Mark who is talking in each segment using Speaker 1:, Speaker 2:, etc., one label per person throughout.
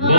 Speaker 1: Morgen.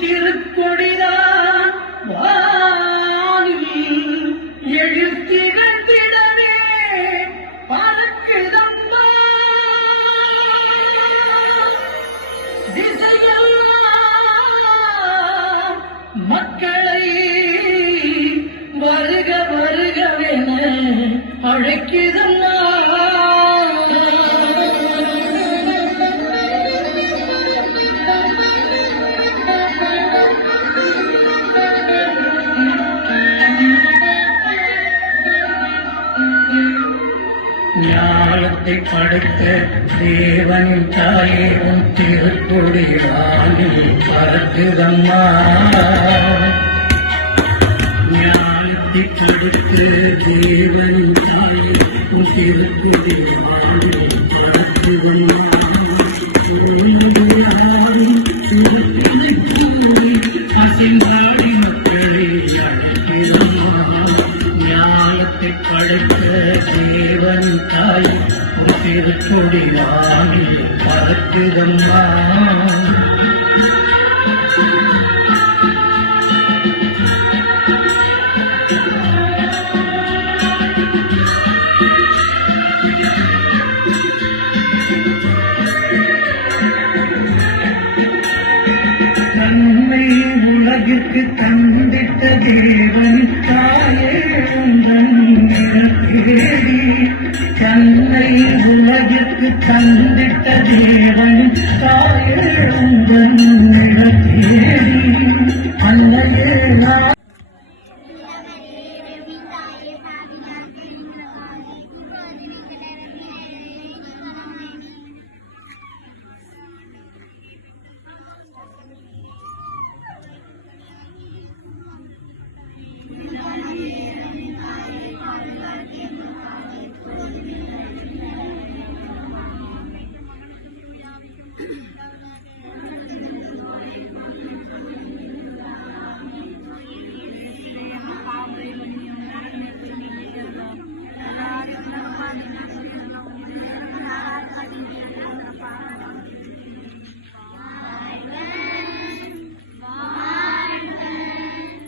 Speaker 1: திருக்கொடிதான் எழுத்திடத்திடவே பறக்குதம்மா. திசையெல்லாம் மக்களை வருக வருகவென அழைக்குதம்மா. படைத்த தேவன் தாயே உன் திருத்தொடி வாங்கி பறக்குதம்மா ஞானத்தை படைத்த தேவனின் தாயே உன் திருத்தொடி வாங்கி பறக்குதம்மா அசிந்தாடி மக்களே அழைக்கிறம்மா ஞானத்தை படைத்த தேவன் தாய் ஒரு திருக்கொடி வானில் பறக்குதம்மா தன்மை உலகிற்கு தந்திட்ட தேவன்